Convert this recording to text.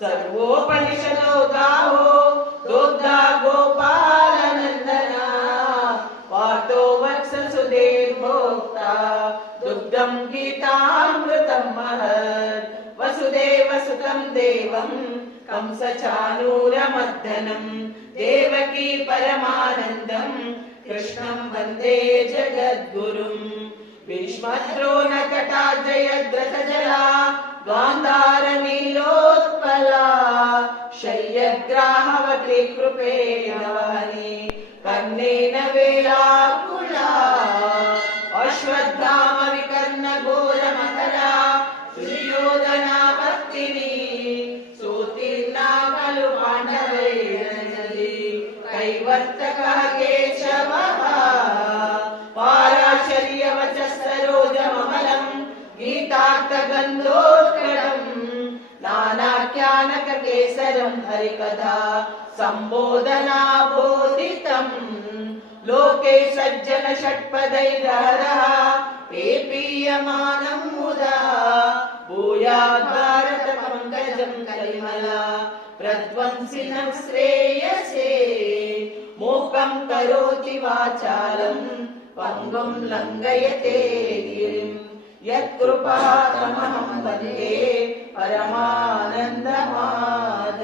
सर्वोपनिषदो गावो दोग्धा गोपालनन्दना पार्थो वत्स सुधीर्भोक्ता दुग्धं गीतामृतं महत् वसुदेवसुतं देवं कंसचाणूरमर्दनं देवकी परमानन्दं कृष्णं वन्दे जगद्गुरुं भीष्मद्रोणकटा जयद्रथजला गान्धारनीलोत्पला शय्यग्राहवती कृपेण वहनी कर्णेन वेलाकुला अश्वत्थाम विकर्ण घोरमकरा दुर्योधना भक्तिनी सोत्तीर्णा खलु पाण्डवैर्नदी कैवर्तकः केशवः पाराशर्यवचः सरोजममलम् गीतार्थगन्धोत्कटम् नानाख्यानककेसरम् हरिकथा सम्बोधना बोधितम् लोके सज्जन षट्पदैरहरः पेपीयमानम् मुदा भूयात् भारत पङ्कजम् कलिमला प्रध्वंसिनः श्रेयसे मूकम् करोति वाचालम् पङ्गुम् लङ्घयते गिरिम् यत्कृपातमहं वन्दे परमानन्दमाधवम्।